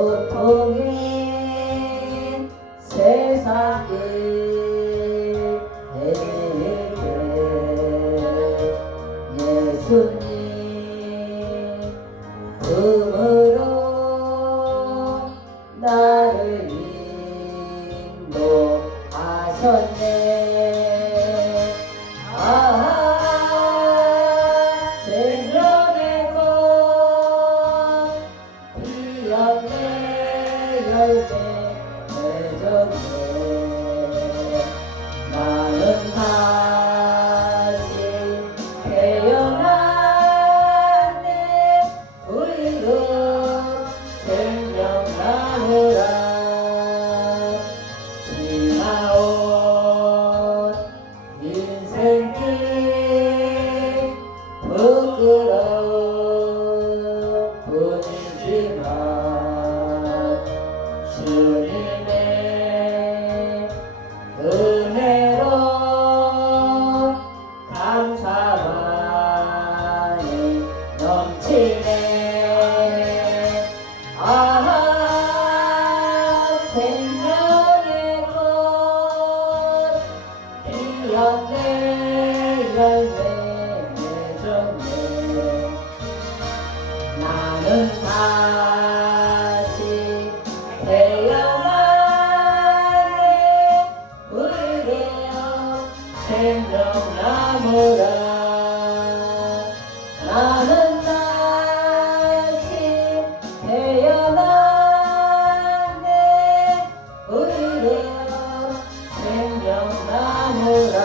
고통인 세상에 예수님 금으로 나를 인도하셨네. 생명의 꽃 피었네. 열매 맺었네. 나는 다시 태어났네. 의로 생명나무라. 지나온 인생길 부끄러움이지만 주님의 은혜로 감사만이 넘치네. 생명의 꽃 피었네. 열매 맺었네. 나는 다시 태어났네. 의로 생명나무라. 나는 다시 태어났네. 의로 생명나무라.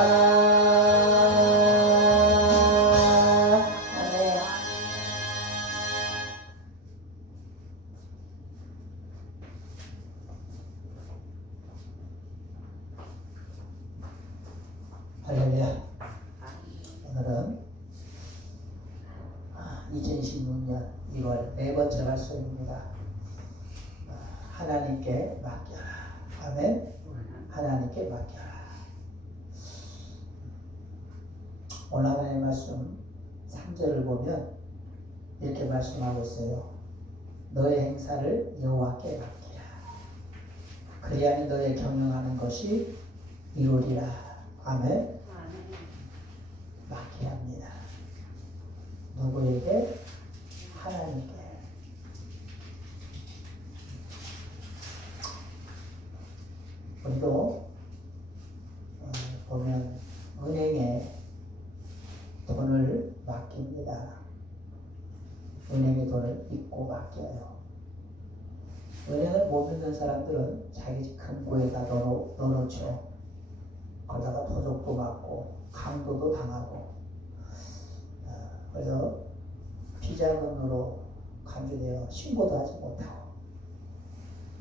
할렐루야. 오늘은 2016년 1월 네 번째 말씀입니다. 하나님께 맡겨라. 아멘. 하나님께 맡겨라. 오늘 하나님의 말씀 3절을 보면 이렇게 말씀하고 있어요. 너의 행사를 여호와께 맡기라. 그리하니 너의 경영하는 것이 이루리라. 아멘. 맡겨야 합니다. 누구에게? 하나님께. 우리도 보면 은행에 돈을 맡깁니다. 은행에 돈을 잊고 맡겨요. 은행을 못 믿는 사람들은 자기 금고에다 넣어놓죠. 거기다가 도적도 맞고 강도도 당하고, 그래서 비자금으로 간주되어 신고도 하지 못하고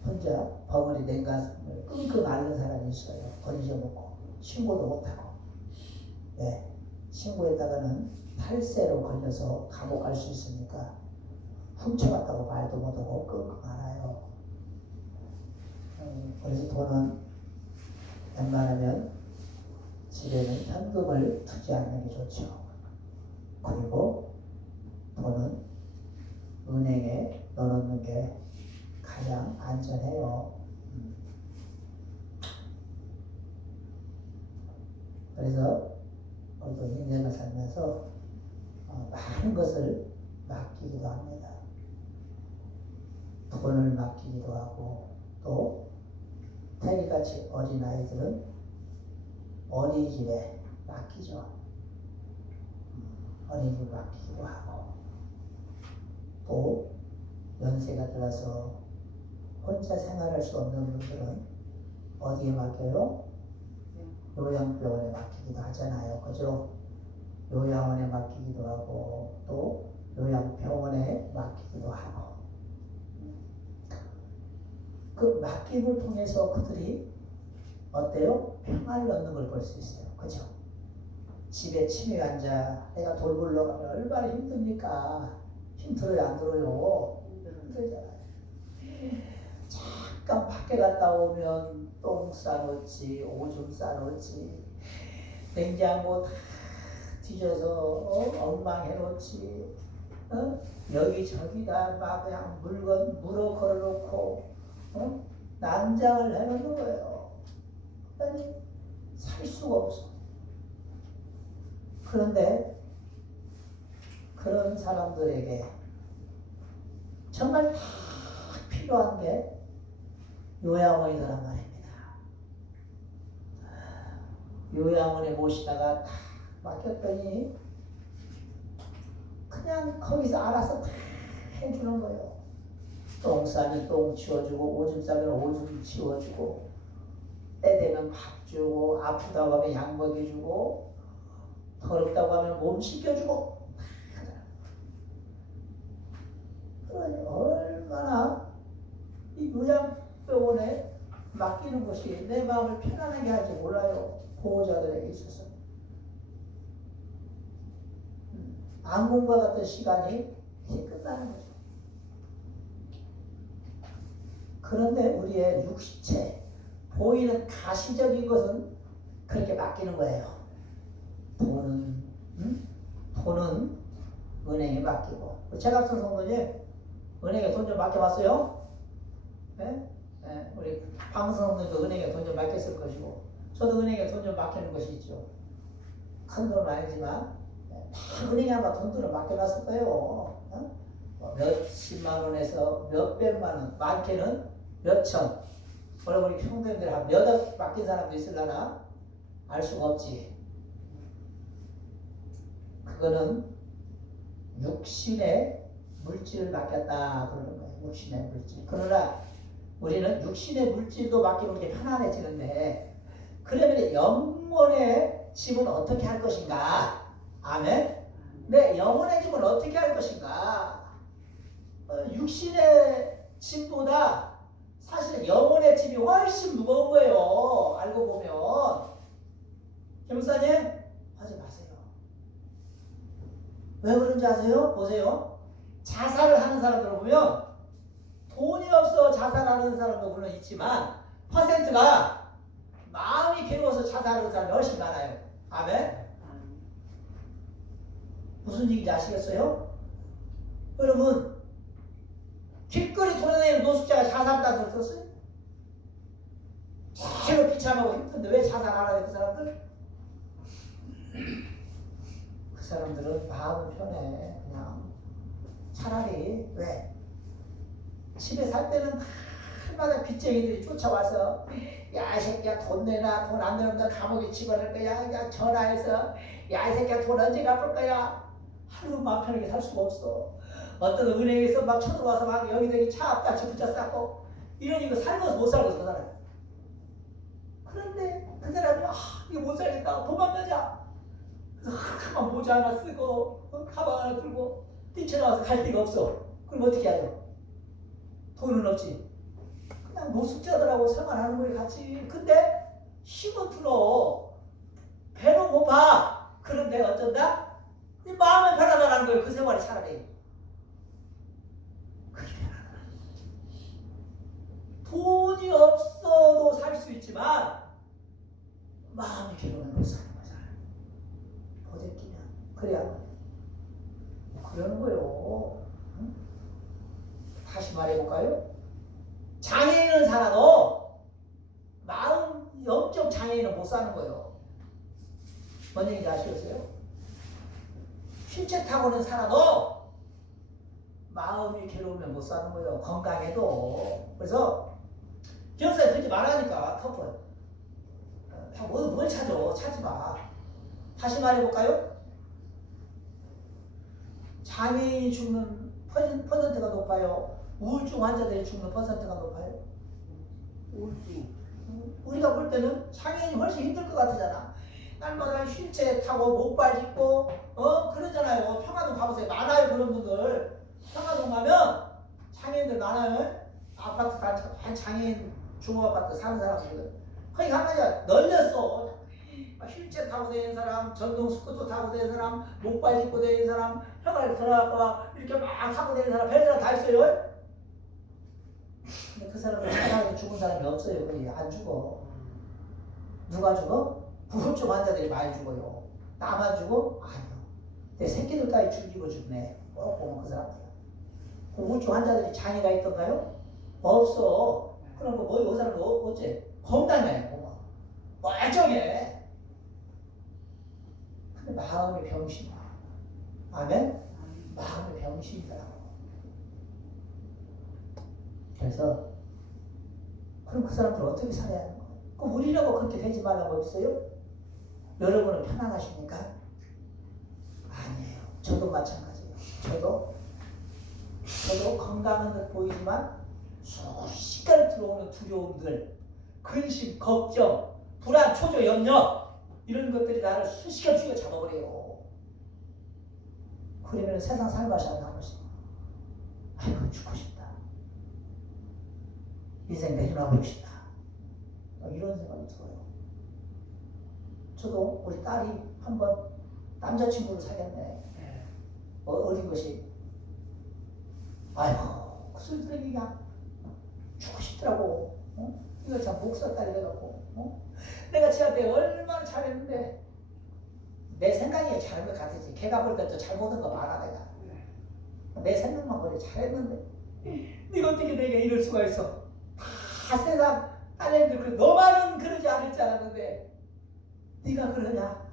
혼자 벙어리 냉가슴을 끙끙 앓는 사람이 있어요. 돈 잊어먹고 신고도 못하고. 신고했다가는 탈세로 걸려서 감옥 갈 수 있으니까 훔쳐갔다고 말도 못하고 끙끙 앓아요. 그래서 돈은 웬만하면 집에는 현금을 두지 않는 게 좋죠. 그리고 돈은 은행에 넣어놓는 게 가장 안전해요. 그래서 우리도 인생을 살면서 많은 것을 맡기기도 합니다. 돈을 맡기기도 하고, 또 태리같이 어린아이들은 어린이집에 맡기죠. 어린이집 맡기기도 하고, 또 연세가 들어서 혼자 생활할 수 없는 분들은 어디에 맡겨요? 요양병원에 맡기기도 하잖아요. 그죠? 요양원에 맡기기도 하고, 또 요양병원에 맡기기도 하고. 그 맡김을 통해서 그들이 어때요? 평안을 얻는 걸 볼 수 있어요. 그죠? 집에 침에 앉아 내가 돌보러 가면 얼마나 힘듭니까? 힘들어요, 안 들어요? 힘들잖아요. 잠깐 밖에 갔다 오면 똥 싸놓지, 오줌 싸놓지, 냉장고 다 뒤져서 엉망해놓지, 여기저기다 막 그냥 물건 물어 걸어놓고 난장을 해놓는 거예요. 아니 살 수가 없어. 그런데 그런 사람들에게 정말 다 필요한 게 요양원이더란 말입니다. 요양원에 모시다가 다 맡겼더니 그냥 거기서 알아서 다 해주는 거예요. 똥 싸면 똥 치워주고 오줌 싸면 오줌 치워주고 때 되면 밥 주고 아프다고 하면 약 먹여주고 더럽다고 하면 몸 씻겨주고 얼마나 이 요양병원에 맡기는 것이 내 마음을 편안하게 할지 몰라요. 보호자들에게 있어서 악몽과 같은 시간이 이제 끝나는 거죠. 그런데 우리의 육체 보이는 가시적인 것은 그렇게 맡기는 거예요. 돈은 은행에 맡기고. 최갑선 성도님 은행에 돈 좀 맡겨봤어요? 네? 네, 우리 방성도도 은행에 돈 좀 맡겼을 것이고 저도 은행에 돈 좀 맡기는 것이 있죠. 큰 돈은 아니지만 다 은행에 아마 돈들을 맡겨놨을 거예요. 몇십만 원에서 몇백만 원, 많게는 몇천. 물론 우리 형님들 한 몇억 맡긴 사람도 있으려나 알 수가 없지. 그거는 육신의 물질을 맡겼다 그러는 거예요. 육신의 물질. 그러나 우리는 육신의 물질도 맡기는 게 편안해지는데 그러면 영혼의 짐은 어떻게 할 것인가? 아멘? 내 영혼의 짐은 어떻게 할 것인가? 육신의 짐보다 사실 영혼의 짐이 훨씬 무거운 거예요. 알고 보면. 김사님 하지 마세요. 왜 그런지 아세요? 보세요. 자살을 하는 사람들을 보면 돈이 없어 자살하는 사람도 물론 있지만 퍼센트가 마음이 괴로워서 자살하는 사람이 훨씬 많아요. 아멘? 무슨 얘기인지 아시겠어요? 여러분 길거리 돌아다니는 노숙자가 자살한다고 들었어요? 제일 비참하고 힘든데 왜 자살하나요 그 사람들? 그 사람들은 마음은 편해. 그냥 차라리 왜? 집에 살 때는 날마다 빚쟁이들이 쫓아와서 야 이 새끼야 돈 내놔 돈 안 내면 너 감옥에 집어넣을 거야. 야 전화해서 야 이 새끼야 돈 언제 갚을 거야. 하루 마음 편하게 살 수가 없어. 어떤 은행에서 막 쳐들어와서 막 여기저기 차 앞다치 붙잡고 이러니까 살면서 못 살고 그 사람. 그런데 그 사람이 이거 못 살겠다 도망가자. 그래서 가만 모자 하나 쓰고 가방 하나 들고 뛰쳐나와서 갈 데가 없어. 그럼 어떻게 하죠? 돈은 없지. 그냥 노숙자들하고 생활하는 거에 같이. 근데 힘은 들어. 배는 고파. 그런데 어쩐다? 마음은 편하다는 거예요. 그 생활이 차라리. 그게 편하다. 돈이 없어도 살 수 있지만 마음이 괴로우면 못 사는 거잖아요. 보대끼면. 그래야 그러는 거예요. 응? 다시 말해볼까요? 장애인은 살아도 마음 영적 장애인은 못 사는 거예요. 뭔 얘기인지 아시겠어요? 휠체어 타고는 살아도 마음이 괴로우면 못 사는 거예요. 건강해도. 그래서 기억사에 그러지 말라니까 터프. 뭘 찾아? 찾지 마. 다시 말해볼까요? 장애인이 죽는 퍼센트가 높아요. 우울증 환자들이 죽는 퍼센트가 높아요. 우울증. 우리가 볼 때는 장애인이 훨씬 힘들 것 같잖아. 날마다 휠체어 타고 목발 짚고 그러잖아요. 평화동 가보세요. 많아요 그런 분들. 평화동 가면 장애인들 많아요. 아파트 다 장애인 중고아파트 사는 사람들. 거기 가면 널렸어. 휠체어 타고 다니는 사람, 전동 스쿠터 타고 다니는 사람, 목발 짚고 다니는 사람, 평화를 들어가고 이렇게 막 타고 다니는 사람, 별 사람 다 있어요. 근데 그 사람은 사람이 죽은 사람이 없어요. 거의 안 죽어. 누가 죽어? 우울증 환자들이 많이 죽어요. 나만 죽어? 아니요. 내 새끼들까지 죽이고 죽네. 꼭 보면 그 사람들. 그 우울증 환자들이 장애가 있던가요? 없어. 그럼 그 사람은 어째? 건강해. 멀쩡해. 근데 마음이 병신이야. 아멘? 마음이 병신이더라고. 그래서 그럼 그 사람들 어떻게 살아야 하는 거예요? 그럼 우리라고 그렇게 되지 말라고 했어요? 여러분은 편안하십니까? 아니에요. 저도 마찬가지예요. 저도 건강한 듯 보이지만 순식간에 들어오는 두려움들, 근심, 걱정, 불안, 초조, 염려 이런 것들이 나를 순식간에 죽여 잡아버려요. 그러면 세상 살맛이 안 나오지. 아이고 죽고 싶다. 인생 내려놔버리고 싶다. 이런 생각이 들어요. 저도 우리 딸이 한번 남자친구를 사귀었네. 어린 것이. 아이고 그 소리 들으니까 죽고 싶더라고. 이거 참 목사 딸이 돼갖고 내가 지한테 얼마나 잘했는데 내 생각이 잘한 것 같았지. 걔가 볼 때 또 잘못한 거 많아 내가. 내 생각만 그래 잘했는데 네가 어떻게 내게 이럴 수가 있어. 다 세상 딸내미들 너만은 그러지 않을 줄 알았는데 네가 그러냐?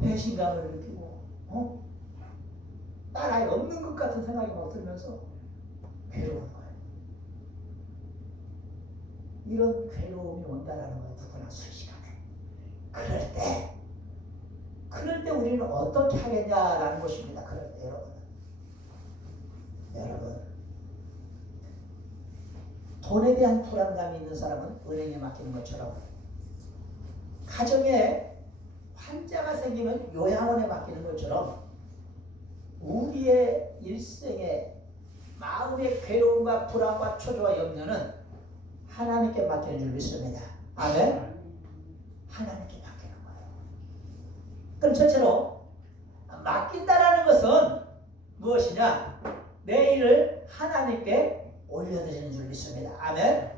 배신감을 느끼고 딸 아이 없는 것 같은 생각이 막 들면서 괴로운 거예요. 이런 괴로움이 온다라는 거예요. 누구나 순식간에. 그럴 때 우리는 어떻게 하겠냐라는 것입니다. 그럴 때 여러분 돈에 대한 불안감이 있는 사람은 은행에 맡기는 것처럼 가정에 환자가 생기면 요양원에 맡기는 것처럼 우리의 일생에 마음의 괴로움과 불안과 초조와 염려는 하나님께 맡기는 줄 믿습니다. 아멘? 하나님께 맡기는 거예요. 그럼 첫째로 맡긴다라는 것은 무엇이냐? 내 일을 하나님께 올려드리는 줄 믿습니다. 아멘?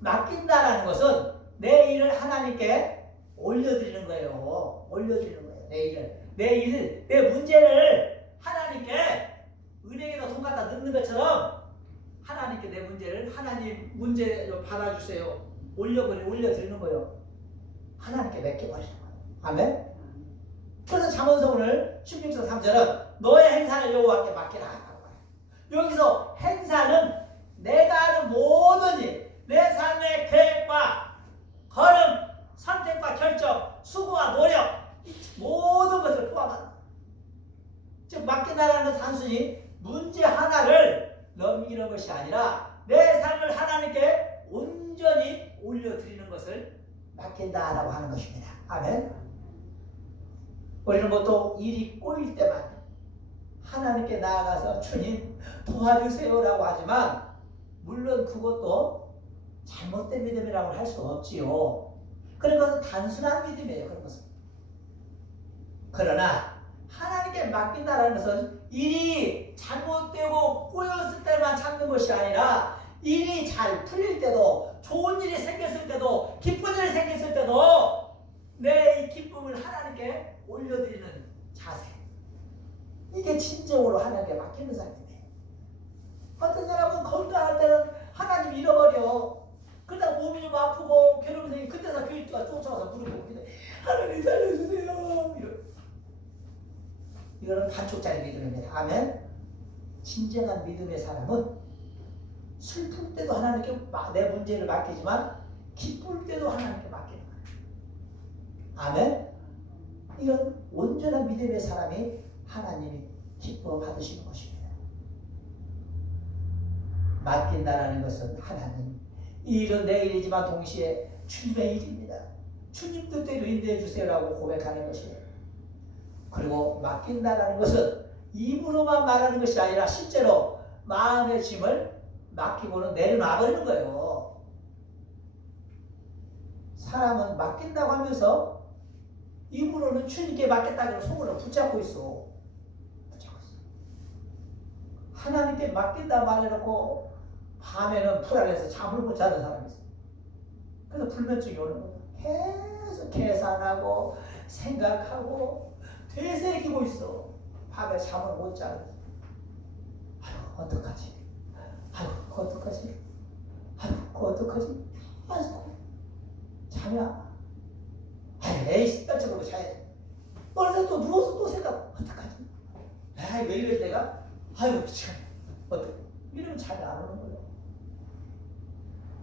맡긴다라는 것은 내 일을 하나님께 올려드리는 거예요. 올려드리는 거예요. 내 문제를 하나님께 은행에다 돈 갖다 넣는 것처럼 하나님께 내 문제를 하나님 문제로 받아주세요. 올려드리는 거예요. 하나님께 맡겨버리는 거예요. 아멘? 그래서 잠언서 오늘 16절 3절은 너의 행사를 여호와께 맡기라. 여기서 행사는 내가 하는 모든 일, 내 삶의 계획과 걸음, 선택과 결정, 수고와 노력 모든 것을 포함한다. 즉 맡긴다라는 것은 단순히 문제 하나를 넘기는 것이 아니라 내 삶을 하나님께 온전히 올려드리는 것을 맡긴다라고 하는 것입니다. 아멘. 우리는 또 일이 꼬일 때만 하나님께 나아가서 주님 도와주세요라고 하지만 물론 그것도 잘못된 믿음이라고 할 수 없지요. 그런 것은 단순한 믿음이에요. 그런 것은. 그러나 하나님께 맡긴다는 것은 일이 잘못되고 꼬였을 때만 찾는 것이 아니라 일이 잘 풀릴 때도 좋은 일이 생겼을 때도 기쁜 일이 생겼을 때도 내 이 기쁨을 하나님께 올려드리는 자세. 이게 진정으로 하나님께 맡기는 삶이에요. 어떤 사람은 건강할 때는 하나님 잃어버려. 그러다가 몸이 좀 아프고 괴로움이 생기면 그때서 교회가 쫓아와서 무릎 꿇고 하나님 살려주세요. 이거는 반쪽짜리 믿음입니다. 아멘. 진정한 믿음의 사람은 슬플 때도 하나님께 내 문제를 맡기지만 기쁠 때도 하나님께 맡기는 거예요. 아멘. 이런 온전한 믿음의 사람이 하나님이 기뻐 받으시는 것입니다. 맡긴다라는 것은 하나님 이 일은 내 일이지만 동시에 주님의 일입니다. 주님 뜻대로 인도해 주세요라고 고백하는 것이에요. 그리고 맡긴다라는 것은 입으로만 말하는 것이 아니라 실제로 마음의 짐을 맡기고는 내려놔버리는 거예요. 사람은 맡긴다고 하면서 입으로는 주님께 맡겠다고 속으로 붙잡고 있어. 하나님께 맡긴다 말해놓고 밤에는 불안해서 잠을 못 자는 사람이 있어요. 그래서 불면증이 오는 거예요. 계속 계산하고 생각하고 되새기고 있어. 밤에 잠을 못 자고. 아유, 어떡하지? 아유, 어떡하지? 아유, 어떡하지? 아이고, 잠이 안 와. 아유, 에이씨, 뼈처럼 자야지. 어느새 또 누워서 또 생각, 어떡하지? 아이, 왜 이래 내가? 아유, 미치겠네. 어떡해. 이러면 잠이 안 오는 거예요.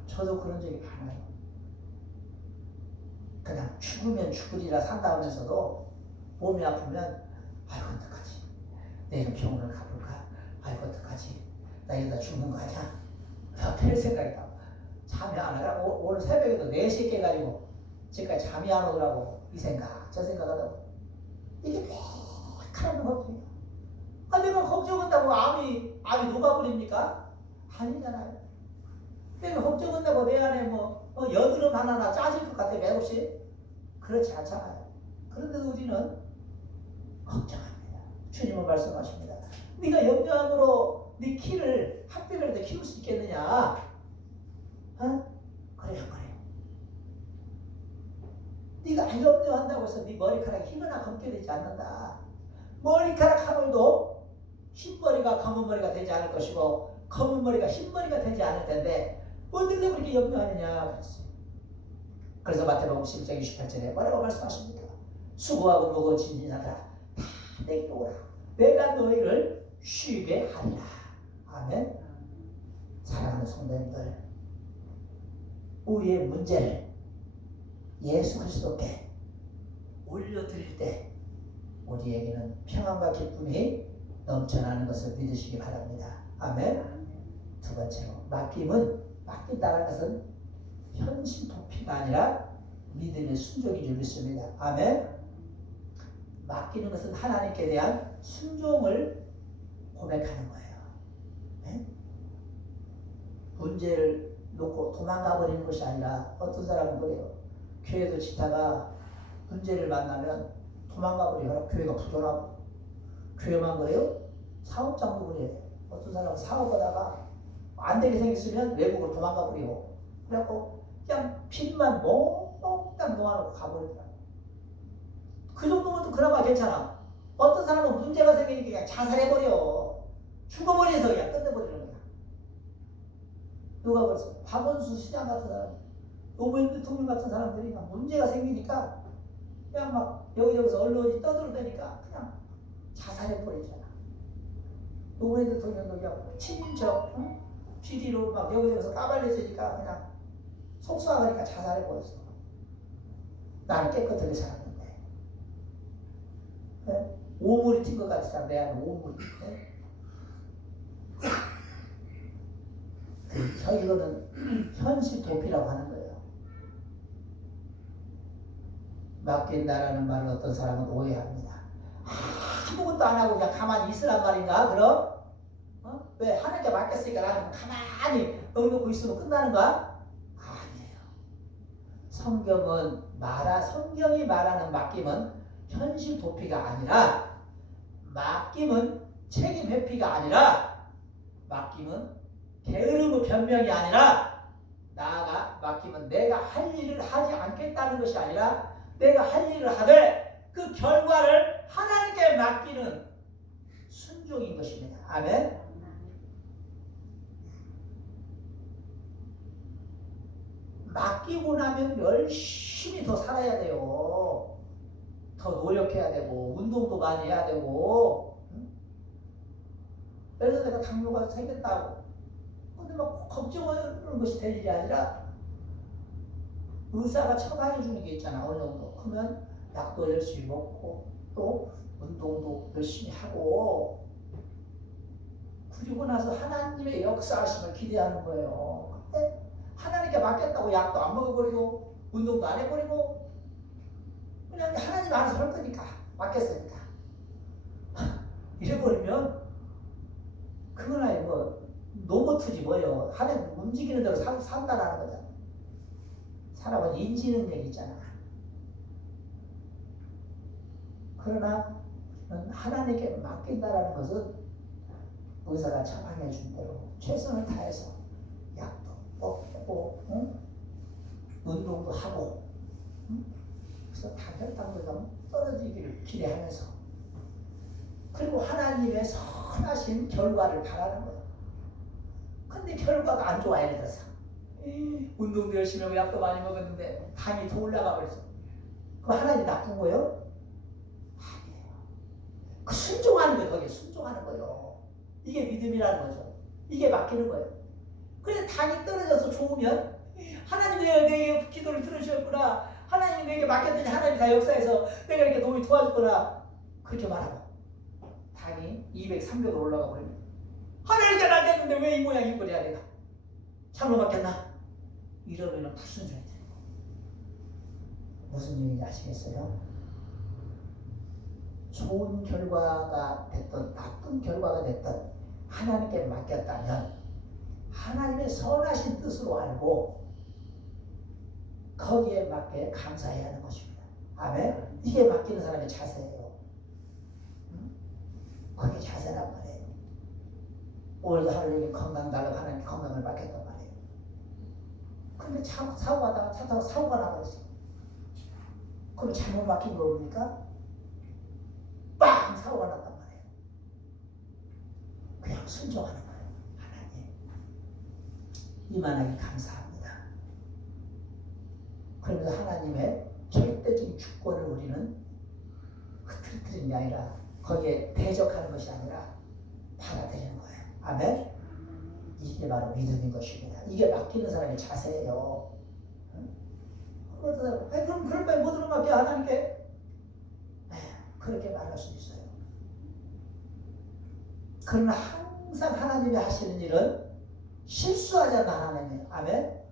저도 그런 적이 많아요. 그냥 죽으면 죽으리라 산다면서도 몸이 아프면 아유, 어떡하지? 내일 병원을 가볼까? 아유, 어떡하지? 나 이러다 죽는 거 아니야? 별 생각이 나. 잠이 안 오더라. 오늘 새벽에도 4시에 깨가지고 지금까지 잠이 안 오더라고. 이 생각, 저 생각하다고. 이게 매일하는 걱정이야. 아, 내가 걱정한다고 암이 녹아버립니까? 아니잖아요. 내가 걱정한다고 내 안에 여드름 하나나 짜질 것 같아, 맥없이? 그렇지 않잖아요. 그런데도 우리는 걱정합니다. 주님은 말씀하십니다. 네가 염려함으로 네 키를 한 뼘이라도 키울 수 있겠느냐? 어? 그래요. 네가 염려한다고 해서 네 머리카락이 희거나 검게 되지 않는다. 머리카락 한 올도 흰머리가 검은 머리가 되지 않을 것이고 검은 머리가 흰머리가 되지 않을 텐데 뭐들래 그렇게 염려하느냐 그랬어요. 그래서 마태복음 11장 28절에 뭐라고 말씀하십니까? 수고하고 무거운 짐진 자들아 다 내게로 오라. 내가 너희를 쉬게 하리라. 아멘. 사랑하는 성도님들, 우리의 문제를 예수 그리스도께 올려드릴 때 우리에게는 평안과 기쁨이 넘쳐나는 것을 믿으시기 바랍니다. 아멘. 두 번째로 맡긴다는 것은 현실 도피가 아니라 믿음의 순종인 줄 믿습니다. 아멘. 맡기는 것은 하나님께 대한 순종을 고백하는 거예요. 네? 문제를 놓고 도망가 버리는 것이 아니라 어떤 사람은 그래요. 교회도 지다가 문제를 만나면 도망가 버려요. 교회가 부도나고. 교회만 그래요? 사업장도 그래요. 어떤 사람은 사업하다가 안 되게 생겼으면 외국으로 도망가 버려요. 그래갖고 그냥 빚만 몽땅 놓아놓고 가버리더라고요. 그 정도면 또 그나마 괜찮아. 어떤 사람은 문제가 생기니까 그냥 자살해버려. 죽어버려서 그냥 끝내버리는 거야. 누가 그랬어? 박원순 시장 같은 사람, 노무현 대통령 같은 사람들이 막 문제가 생기니까 그냥 막 여기저기서 언론이 떠들어대니까 그냥 자살해버리잖아. 노무현 대통령도 그냥 친인척, GD로 막 여기저기서 까발려지니까 그냥 속상하니까 자살해버렸어. 나는 깨끗하게 살았는데. 네? 오물이 튄 것 같잖아. 내 안에 오물이. 네? 이거는 현실 도피라고 하는 거예요. 맡긴다라는 말을 어떤 사람은 오해합니다. 아무것도 안 하고 그냥 가만히 있으란 말인가? 그럼? 왜 하나님께 맡겼으니까 나는 가만히 넉넉히 있으면 끝나는가? 아니에요. 성경이 말하는 맡김은 현실 도피가 아니라, 맡김은 책임 회피가 아니라, 맡김은 게으름의 변명이 아니라, 나아가 맡김은 내가 할 일을 하지 않겠다는 것이 아니라 내가 할 일을 하되 그 결과를 하나님께 맡기는 순종인 것입니다. 아멘. 맡기고 나면 열심히 더 살아야 돼요. 더 노력해야 되고 운동도 많이 해야 되고. 그래서 내가 당뇨가 생겼다고 근데 막 걱정하는 것이 될 일이 아니라 의사가 처방해 주는 게 있잖아. 어느 정도. 그러면 약도 열심히 먹고 또 운동도 열심히 하고 그리고 나서 하나님의 역사하심을 기대하는 거예요. 근데 하나님께 맡겼다고 약도 안 먹어버리고 운동도 안 해버리고 그냥 하나님 알아서 할 거니까 맡겼으니까 이래버리면 그건 아니 노버트지 뭐예요. 하나님 움직이는 대로 산다라는 거잖아. 사람은 인지 능력이 있잖아. 그러나 하나님께 맡긴다라는 것은 의사가 처방해 준 대로 최선을 다해서 약도 먹고 운동도 하고 그래서 당연땅도 떨어지기를 기대하면서 그리고 하나님의 선하신 결과를 바라는 거예요. 근데 결과가 안 좋아. 예를 들어서 운동도 열심히 하고 약도 많이 먹었는데 당이 더 올라가 버렸어. 그럼 하나님이 나쁜 거예요? 아니에요. 그 순종하는 거예요. 거기에 순종하는 거예요. 이게 믿음이라는 거죠. 이게 맡기는 거예요. 그래서 당이 떨어져서 좋으면 하나님이 내게 기도를 들으셨구나. 하나님이 내게 맡겼더니 하나님이 다 역사해서 내가 이렇게 도움이 도와줬구나. 그렇게 말하고 당이 200, 300으로 올라가 버리면 하나님께 맡겼는데 왜 이 모양이 거야 내가. 잘못 맡겼나? 이러면 불순종이 되는 거예요. 무슨 얘기인지 아시겠어요? 좋은 결과가 됐든 나쁜 결과가 됐든 하나님께 맡겼다면 하나님의 선하신 뜻으로 알고 거기에 맞게 감사해야 하는 것입니다. 아멘? 이게 맡기는 사람의 자세예요. 그게 자세란 말이에요. 오늘도 하나님께 건강 달라고 하나님께 건강을 맡겼단 말이에요. 근데 사고하다가 차 타고 사고가 나버렸어. 그럼 잘못 맡긴 거 뭡니까? 빵! 사고가 났단 말이에요. 그냥 순종하는 거예요. 하나님 이만하게 감사합니다. 그러면서 하나님의 절대적인 주권을 우리는 흐트러뜨리는 게 아니라 거기에 대적하는 것이 아니라 받아들이는 거예요. 아멘? 이게 바로 믿음인 것입니다. 이게 맡기는 사람의 자세예요. 그럼 그럴 바에 뭐들어 맡겨 하나님께? 그렇게 말할 수 있어요. 그러나 항상 하나님이 하시는 일은 실수하지 않는 하나님이에요. 아멘?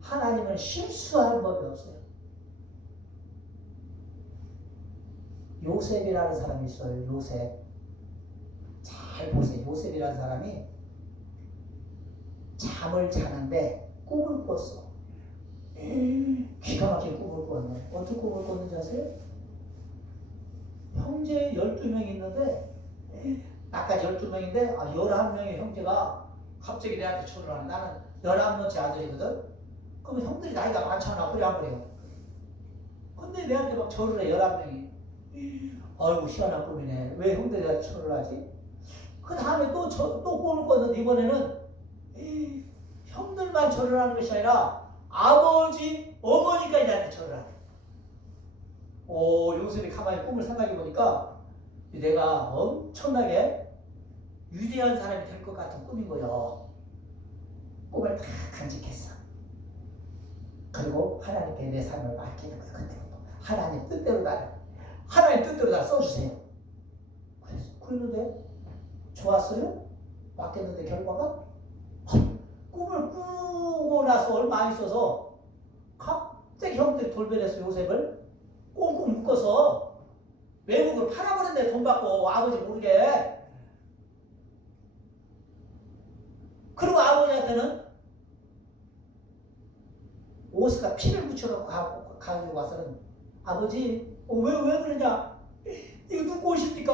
하나님은 실수하는 법이 없어요. 요셉이라는 사람이 있어요. 요셉. 잘 보세요. 요셉이라는 사람이 잠을 자는데 꿈을 꿨어. 기가 막힌 꿈을 꿨네. 어떻게 꿈을 꿨는지 아세요? 형제 12명이 있는데 아까 12명인데 11명의 형제가 갑자기 내한테 절을 하네. 나는 11번째 아들이거든. 그럼 형들이 나이가 많잖아. 그래 안 그래요? 근데 내한테 막 절을 해. 11명이. 아이고 희한한 꿈이네. 왜 형들이 나한테 절을 하지? 그 다음에 또 꿈을 꿨는데 이번에는 형들만 절을 하는 것이 아니라 아버지, 어머니까지 나한테 절을 하네. 요셉이 가만히 꿈을 생각해 보니까 내가 엄청나게 위대한 사람이 될 것 같은 꿈인 거예요. 꿈을 다 간직했어. 그리고 하나님께 내 삶을 맡기는 거예요. 그때부터 하나님 뜻대로 날 써주세요. 그랬는데 좋았어요? 맡겼는데 결과가 꿈을 꾸고 나서 얼마 안 있어서 갑자기 형들이 돌변해서 요셉을 꽁꽁 묶어서 외국으로 팔아버렸네. 돈 받고 아버지 모르게. 그리고 아버지한테는 옷에다 피를 묻혀갖고 가지고 와서는 아버지 왜 그러냐? 이거 누구 옷입니까?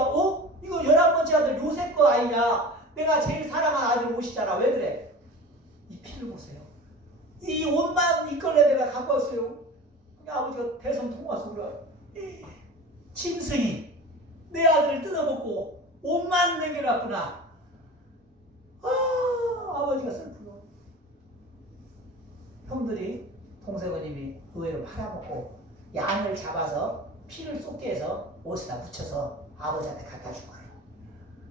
이거 11번째 아들 요셉 거 아니냐? 내가 제일 사랑하는 아들 옷이잖아. 왜 그래? 이 피를 보세요. 이 옷만 이끌래 내가 갖고 왔어요. 아버지가 대성통화서 그래. 짐승이 내 아들을 뜯어먹고 옷만 남겨놨구나. 아버지가 슬프고 형들이 동생어님이 의외로 팔아먹고 양을 잡아서 피를 쏟게 해서 옷에다 묻혀서 아버지한테 갖다 준 거예요.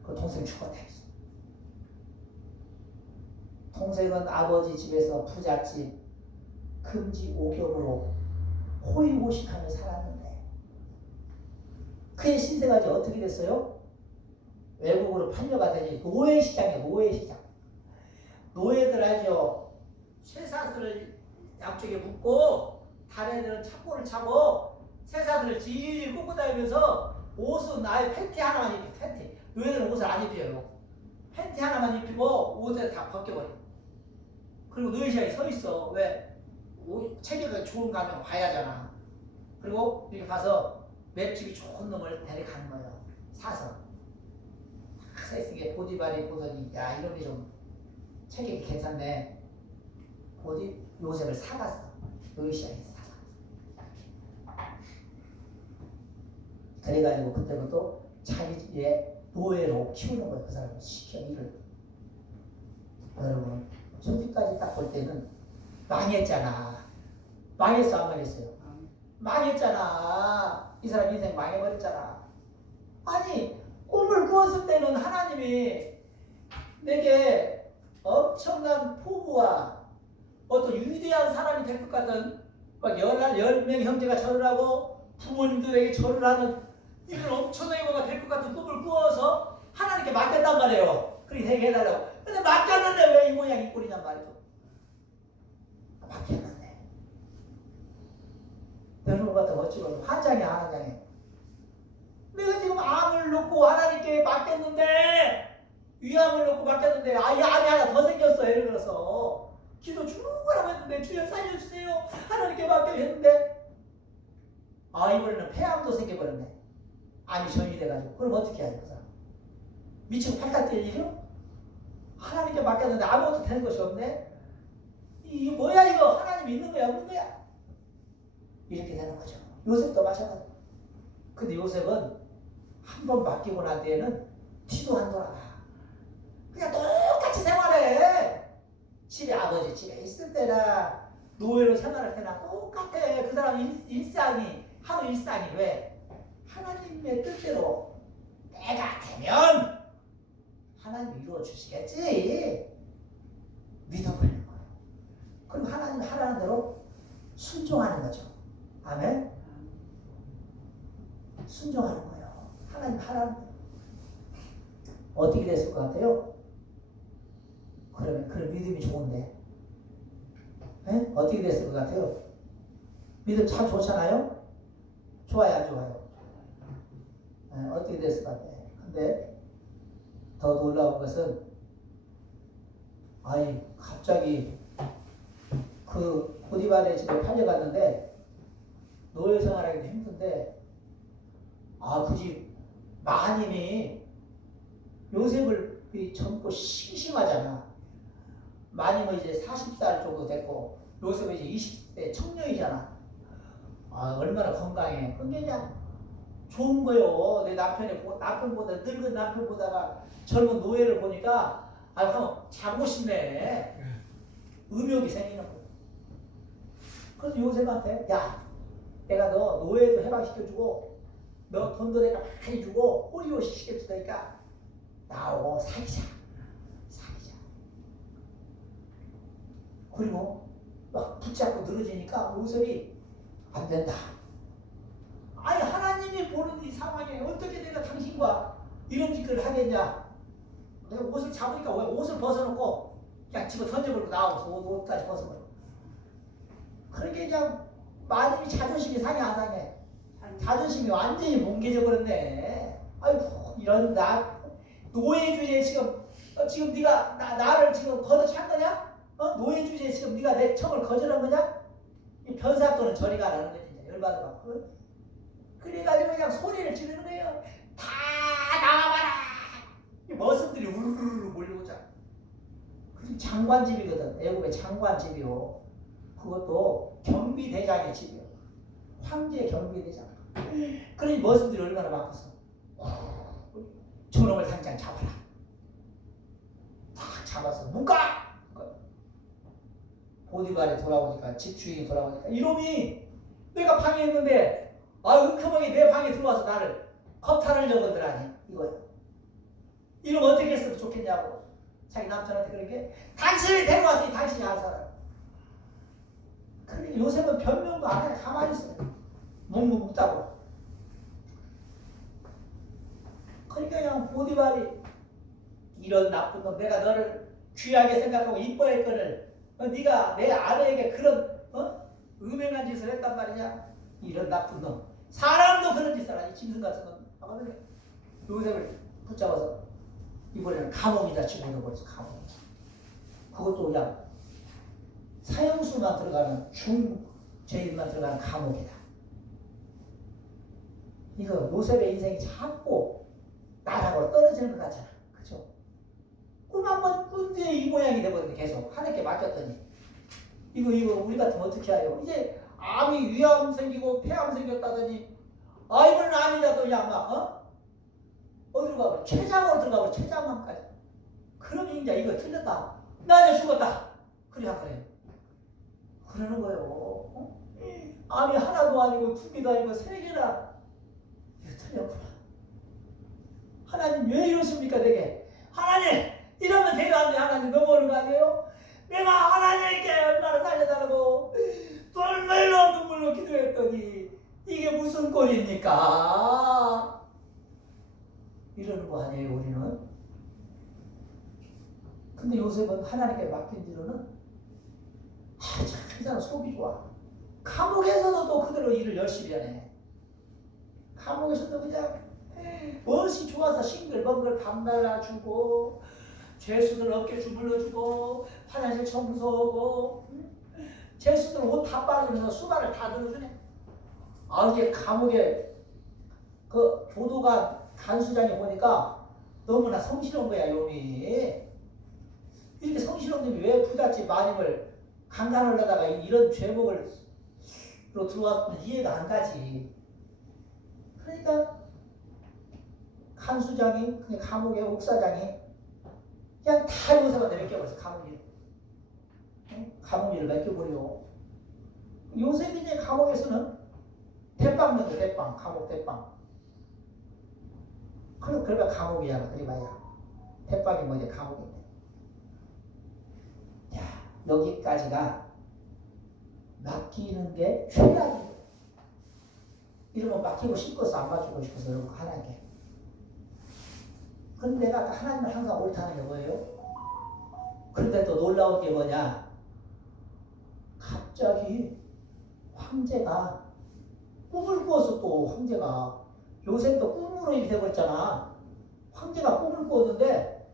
그 동생이 죽었다 했어. 동생은 아버지 집에서 부잣집 금지 오경으로 호의호식하며 살았는데 그의 신세가 어떻게 됐어요? 외국으로 판녀가 되니 노예시장이에요. 노예시장. 노예들 알죠? 쇠사슬을 양쪽에 묶고 다리에는 착고를 차고 쇠사슬을 질질 꽂고 다니면서 옷은 아예 팬티 하나만 입혀. 팬티. 노예들은 옷을 안 입혀요. 팬티 하나만 입히고 옷을 다 벗겨버려. 그리고 노예시장에 서 있어. 왜? 체격이 좋은 거 하면 봐야 하잖아. 그리고 이렇게 가서 맵집이 좋은 놈을 데려가는 거예요. 사서. 서 있으니까 보디발이 보더니 야 이놈이 좀 체격이 괜찮네. 요셉을 사갔어. 노예시장에서 사갔어. 그래가지고 그때부터 자기 집에 노예로 키우는 거예요. 그 사람을 시켜 일을. 여러분 저기까지 딱 볼 때는 망했잖아. 망했어 안 망했어요? 망했잖아. 이 사람 인생 망해버렸잖아. 아니 꿈을 꾸었을 때는 하나님이 내게 엄청난 포부와 어떤 위대한 사람이 될 것 같은 막 10명 형제가 절을 하고 부모님들에게 절을 하는 이런 엄청난 거가 될 것 같은 꿈을 꾸어서 하나님께 맡겼단 말이에요. 그렇게 되게 해달라고. 근데 맡겼는데 왜 이 모양 이 꼴이냔 말이죠. 맡겼는데 여러분 같은 어찌보면 환장이야 환장해. 내가 지금 암을 놓고 하나님께 맡겼는데 위암을 놓고 맡겼는데 암이 하나 더 생겼어. 예를 들어서 기도 죽으라고 했는데 주여 살려주세요 하나님께 맡겼는데 이번에는 폐암도 생겨버렸네. 암이 전이 돼가지고. 그럼 어떻게 해야 돼? 그 사람 미치고 팔딱 뛸 일이요? 하나님께 맡겼는데 아무것도 되는 것이 없네. 이게 뭐야 이거? 하나님 있는 거야 없는 거야? 이렇게 되는 거죠. 요셉도 마찬가지. 근데 요셉은 한 번 맡기고 난 뒤에는 뒤도 안 돌아가. 그냥 똑같이 생활해. 집에 아버지 집에 있을 때나 노예로 생활할 때나 똑같아. 그 사람 일상이 하루 일상이 왜? 하나님의 뜻대로 때가 되면 하나님이 이루어 주시겠지. 믿어버리는 거예요. 그럼 하나님 하라는 대로 순종하는 거죠. 아멘. 순종하는 거예요. 하나님 하라는 대로. 어떻게 됐을 것 같아요? 그러면 그런 믿음이 좋은데, 네? 어떻게 됐을 것 같아요? 믿음 참 좋잖아요? 좋아요, 안 좋아요? 네, 어떻게 됐을 것 같아요? 근데 더 놀라운 것은, 갑자기 그 보디발의 집에 팔려갔는데 노예 생활하기도 힘든데, 그 집 마님이 요셉을 젊고 싱싱하잖아. 마님은 이제 40살 정도 됐고 요셉은 이제 20대 청년이잖아. 얼마나 건강해. 근데 그냥 좋은 거요. 내 남편보다 늙은 남편보다가 젊은 노예를 보니까 한번 자고 싶네. 의욕이 생기는 거야. 그래서 요셉한테 내가 너 노예도 해방시켜주고 너 돈도 내가 많이 주고 호리호 시켜줄 테니까 나오고 사귀자. 그리고 막 붙잡고 늘어지니까 요셉이 안 된다. 하나님이 보는 이 상황에 어떻게 내가 당신과 이런 짓을 하겠냐. 내가 옷을 잡으니까 왜 옷을 벗어놓고 그냥 집어 던져버리고 나오고 옷까지 벗어버리고. 그렇게 그냥 마님이 자존심이 상해 안 상해? 자존심이 완전히 뭉개져 버렸네. 이런 노예 주제에 지금 네가 나를 지금 걷어찬 거냐? 노예 주제에 지금 네가 내 청을 거절한 거냐? 이 변사또는 저리 가라는 거지. 이제 열받아갖고. 그래가지고 그냥 소리를 지르는 거예요. 다 나와봐라. 이 머슴들이 우르르르 몰려오자. 그 장관집이거든. 애국의 장관집이요. 그것도 경비대장의 집이요. 황제 경비대장. 그러니 머슴들이 얼마나 바빴어. 저놈을 당장 잡아라. 딱 잡아서 묶어. 보디발이 돌아오니까 집주인이 돌아오니까 이놈이 내가 방에 있는데 은큼하게 내 방에 들어와서 나를 겁탈하려고 하더라니. 이거야. 이놈 어떻게 했어도 좋겠냐고 자기 남편한테 그렇게 당신을 데려왔으니 당신이 알아서. 그러니까 요셉은 변명도 안 해. 가만히 있어요. 묵묵묵다고. 그러니까 그냥 보디발이 이런 나쁜 놈, 내가 너를 귀하게 생각하고 이뻐했거늘 네가 내 아내에게 그런 음행한 짓을 했단 말이냐. 이런 나쁜 놈. 사람도 그런 짓을 하지. 짐승 같은 놈. 요셉을 붙잡아서 이번에는 감옥에다 집어넣어버렸어. 감옥. 그것도 그냥 사형수만 들어가는 중죄인만 들어가는 감옥이다. 이거 요셉의 인생이 자꾸 나락으로 떨어지는 것 같잖아. 그죠? 꿈 한 번 꾼 뒤에 이 모양이 돼버리는데 계속 하나님께 맡겼더니 이거 우리 같으면 어떻게 해요? 이제 암이 위암 생기고 폐암 생겼다더니 이번엔 아니냐 또 그냥 막 어디로 가버려? 췌장으로 들어가버려. 췌장암까지. 그럼 이제 이거 틀렸다. 나 이제 죽었다. 그래. 그러는 거예요. 암이 하나도 아니고 두 개도 아니고 세 개나. 이거 틀렸구나. 하나님 왜 이러십니까 내게? 하나님 이러면 되게 안 돼. 하나님 넘어오는 거 아니에요? 내가 하나님께 얼마나 살려달라고 눈물로 기도했더니 이게 무슨 꼴입니까? 이러는 거 아니에요 우리는? 근데 요셉은 하나님께 맡긴 뒤로는 이 사람 속이 좋아. 감옥에서도 또 그대로 일을 열심히 하네. 감옥에서도 그냥 멋이 좋아서 싱글벙글 밥 날라주고 죄수들 어깨 주물러주고 화장실 청소하고 죄수들 옷 다 빨아주면서 수발을 다 들어주네. 이게 감옥에 그 교도관 간수장이 보니까 너무나 성실한 거야 요미. 이렇게 성실한 놈이 왜 부잣집 마님을 강간하려다가 이런 죄목으로 들어왔으면 이해가 안 가지. 그러니까 간수장이 그냥 감옥의 옥사장이 그냥 다 요셉한테 맡겨버렸어. 감옥 일을 맡겨버려. 요셉이 이제 감옥에서는 대빵 넣는데 대빵, 감옥 대빵. 그러니까 감옥이야. 그리 말이야. 대빵이 뭐지? 감옥인데. 야, 여기까지가 맡기는 게 최악이에요. 이러면 맡기고 싶어서 안 맡기고 싶어서 이런 거 하나님께. 그런데 내가 하나님은 항상 옳다는 게 뭐예요? 그런데 또 놀라운 게 뭐냐? 갑자기 황제가 꿈을 꾸어서 또 황제가 요셉도 꿈으로 일이 되버렸잖아. 황제가 꿈을 꾸었는데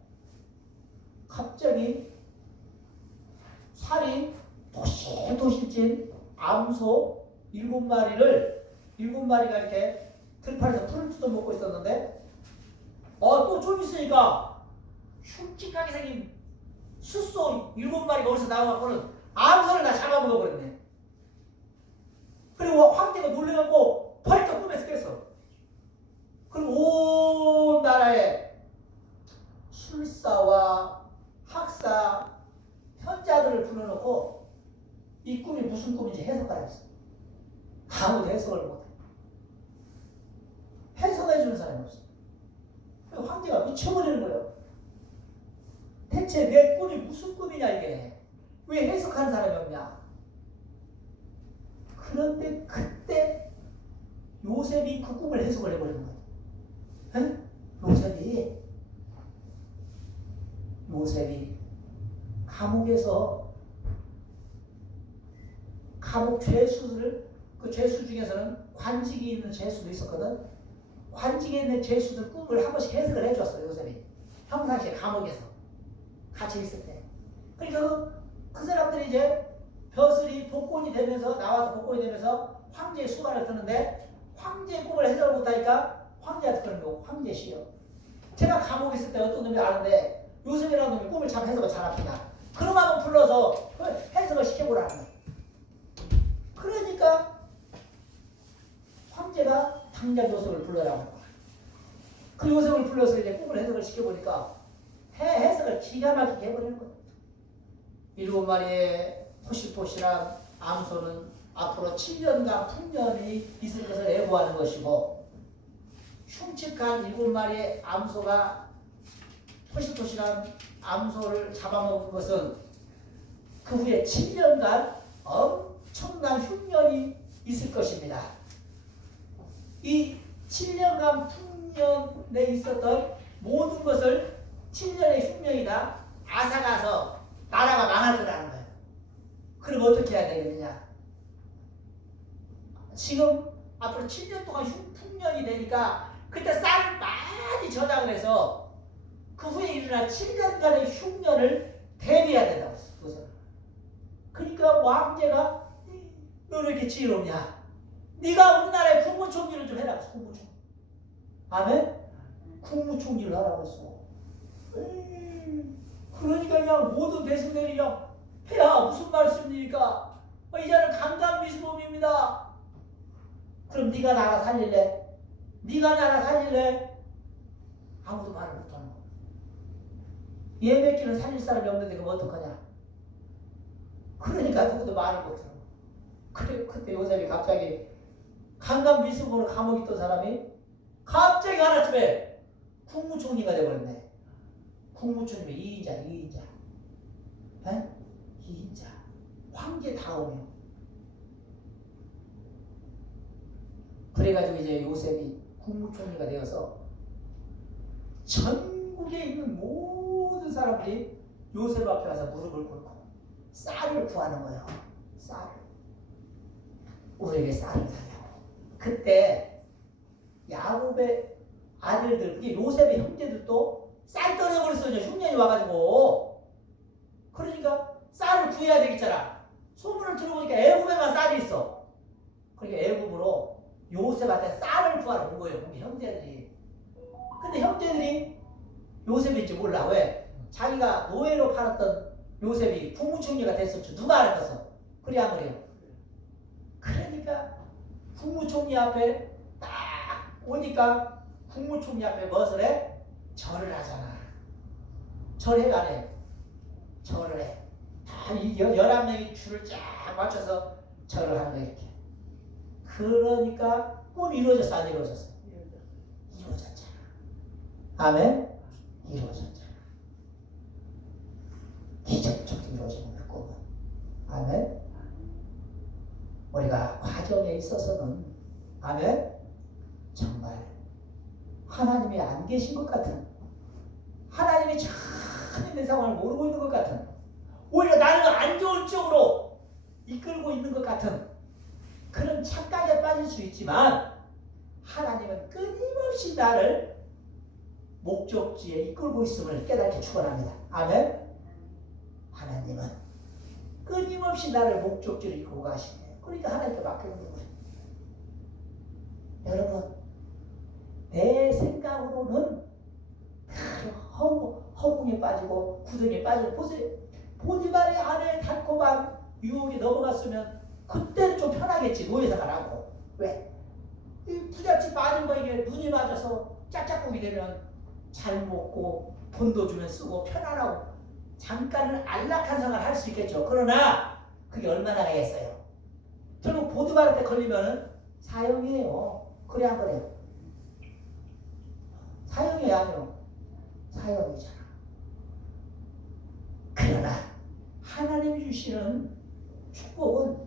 갑자기 살이 도실도실 찐 암소 7마리가 이렇게 들판에서 풀을 뜯어먹고 있었는데 또 좀 있으니까 흉측하게 생긴 숫소 7마리가 어디서 나와갖고는 암소를 다 잡아먹어버렸네. 그리고 황제가 놀래갖고 벌떡 꿈에서 깼어. 그리고 온 나라에 술사와 학사, 현자들을 불러놓고 이 꿈이 무슨 꿈인지 해석하라 했어. 아무도 해석을 못해. 해석해주는 사람이 없어. 그래서 황제가 미쳐버리는 거예요. 대체 내 꿈이 무슨 꿈이냐 이게. 왜 해석하는 사람이 없냐. 그런데 그때 요셉이 그 꿈을 해석을 해버리는 거예요. 요셉이 감옥에서 감옥 죄수들을 그 죄수 중에서는 관직이 있는 죄수도 있었거든. 관직에 있는 죄수들 꿈을 한 번씩 해석을 해줬어요. 요셉이 평상시에 감옥에서 같이 있을 때. 그러니까 그 사람들이 이제 벼슬이 복권이 되면서 나와서 복권이 되면서 황제의 수발을 드는데 황제의 꿈을 해석을 못하니까 황제한테 그러는 거고 황제시여. 제가 감옥에 있을 때 어떤 놈이 아는데 요셉이라는 놈이 꿈을 참 해석을 잘합니다. 그럼 한번 불러서 해석을 시켜보라는 거예요. 그러니까 황제가 당장 요셉을 불러라고 하는 거야. 그 요셉을 불러서 이제 꿈을 해석을 시켜보니까 해석을 기가 막히게 해버리는 거예요. 7마리의 토실토실한 암소는 앞으로 7년간 풍년이 있을 것을 예고하는 것이고 흉측한 7마리의 암소가 토실토실한 암소를 잡아먹은 것은 그 후에 7년간 엄청난 흉년이 있을 것입니다. 이 7년간 풍년에 있었던 모든 것을 7년의 흉년이다 앗아가서 나라가 망할 거라는 거예요. 그럼 어떻게 해야 되겠느냐? 지금 앞으로 7년 동안 풍년이 되니까 그때 쌀을 많이 저장을 해서 그 후에 일어날 7년간의 흉년을 대비해야 된다고 했어요. 그러니까 왕제가 너 왜 이렇게 지혜롭냐? 네가 우리나라의 국무총리를 좀 해라. 국무총리. 아멘? 국무총리를 하라고 했어. 그러니까 그냥 모든 대신들이 그냥 폐하 무슨 말씀입니까? 이제는 강간미수범입니다. 그럼 네가 나라 살릴래? 네가 나를 살릴래? 아무도 말을 못하는 거야. 예배끼는 살릴 사람이 없는데 그럼 어떡하냐? 그러니까 누구도 말을 못하는 거야. 그래, 그때 요셉이 갑자기 강간 미수으로 감옥에 있던 사람이 갑자기 하나쯤에 국무총리가 돼버렸네. 국무총리 2인자. 에? 2인자. 황제 다음이요. 그래가지고 이제 요셉이 국무총리가 되어서 전국에 있는 모든 사람들이 요셉 앞에 가서 무릎을 꿇고 쌀을 구하는 거예요. 쌀을. 우리에게 쌀을 달라고. 그때 야곱의 아들들, 그게 요셉의 형제들도 쌀 떠내버렸어요. 흉년이 와가지고. 그러니까 쌀을 구해야 되겠잖아. 소문을 들어보니까 애굽에만 쌀이 있어. 그러니까 애굽으로 요셉한테 쌀을 구하러 온 거예요. 우리 형제들이. 근데 형제들이 요셉인지 몰라. 왜? 자기가 노예로 팔았던 요셉이 국무총리가 됐었죠. 누가 알았겠어? 그래 안 그래요? 그러니까 국무총리 앞에 딱 오니까 국무총리 앞에 무엇을 해? 절을 하잖아. 절해 안 해? 절을 해. 다 11명이 줄을 쫙 맞춰서 절을 하는 거야 이렇게. 그러니까 꿈이 이루어졌어 안 이루어졌어? 이루어졌잖아. 아멘? 이루어졌잖아. 기적적으로 이루어지는 그 꿈은. 아멘? 우리가 과정에 있어서는 아멘? 정말 하나님이 안 계신 것 같은, 하나님이 전혀 내 상황을 모르고 있는 것 같은, 오히려 나를 안 좋은 쪽으로 이끌고 있는 것 같은 그런 착각에 빠질 수 있지만 하나님은 끊임없이 나를 목적지에 이끌고 있음을 깨닫게 축원합니다. 아멘. 하나님은 끊임없이 나를 목적지로 이끌고 가시네. 그러니까 하나님께 맡기는 거예요. 여러분, 내 생각으로는 허공에 빠지고 구덩이에 빠지고 보세요. 보디발의 아내의 달콤한 유혹이 넘어갔으면 그때는 좀 편하겠지. 노예생활하고. 왜? 이 부잣집 빠진 거 이게 눈이 맞아서 짝짝꿍이 되면 잘 먹고 돈도 주면 쓰고 편안하고 잠깐은 안락한 생활을 할 수 있겠죠. 그러나 그게 얼마나 가겠어요. 결국 보디발한테 걸리면은 사형이에요. 그래 안 그래요? 사형이에요 아니요? 사형이잖아. 그러나 하나님이 주시는 축복은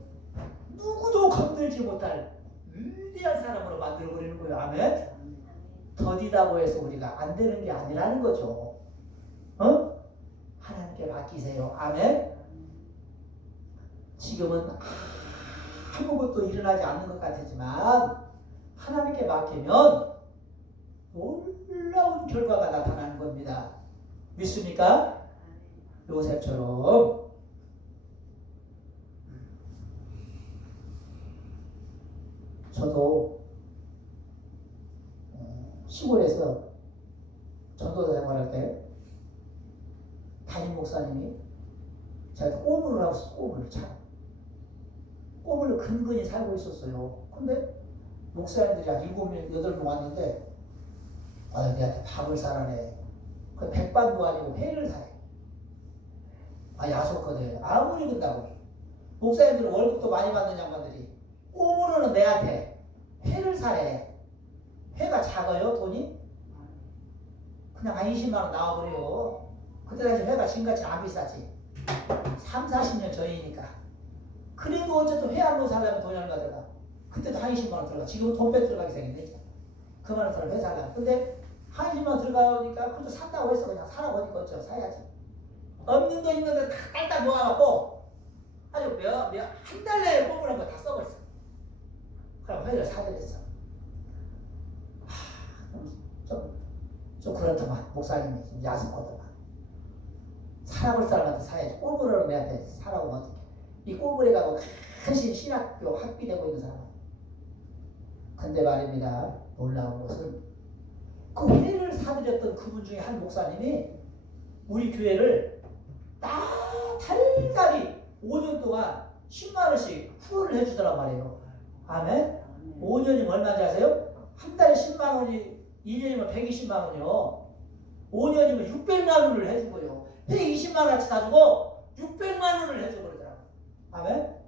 누구도 건들지 못할 위대한 사람으로 만들어버리는 거예요. 아멘? 더디다고 해서 우리가 안 되는 게 아니라는 거죠. 어? 하나님께 맡기세요. 아멘? 지금은 아무것도 일어나지 않는 것 같지만 하나님께 맡기면 놀라운 결과가 나타나는 겁니다. 믿습니까? 요셉처럼. 저도 시골에서 전도사 생활할 때 담임 목사님이 제가 꼬물을 하고 있었어요. 꼬물을 참. 꼬물을 근근히 살고 있었어요. 근데 목사님들이 한 7명, 8명 왔는데 내한테 밥을 사라네. 그 백반도 아니고 회를 사래. 야속하네. 아무리 근다고. 목사님들은 월급도 많이 받는 양반들이 꼬물어는 내한테 회를 사래. 회가 작아요 돈이? 그냥 한 20만원 나와버려요. 그때 당시 회가 지금같이 안 비싸지. 3, 40년 전이니까. 그래도 어쨌든 회 한 번 살려면 돈이 얼마 들어가? 그때도 한 20만원 들어가. 지금은 돈 빼 들어가게 생겼네. 그만한 사람 회 살려면. 근데 한 20만원 들어가니까 그것도 산다고 해서 그냥 사라고 하니까 어쩌 사야지. 없는 거 있는데 다 딸딸 모아갖고 아주 한 달 내에 뽑으는 거 다 써버렸어. 그럼 회를 사드렸어. 좀 그렇더만. 목사님이 좀 야속하더만. 살아볼 사람한테 사야지. 꼬부러는 내한테 사라고 하면 어떡해. 이 꼬부레 가고 간신 신학교 학비되고 있는 사람. 근데 말입니다. 놀라운 것은 그 회를 사드렸던 그분 중에 한 목사님이 우리 교회를 달달이 5년 동안 10만원씩 후원을 해주더란 말이에요. 아멘? 5년이면 얼마인지 아세요? 한 달에 10만 원이 2년이면 120만 원이요. 5년이면 600만 원을 해주고요. 120만 원어치 다 주고 600만 원을 해주고 그러더라고. 아멘?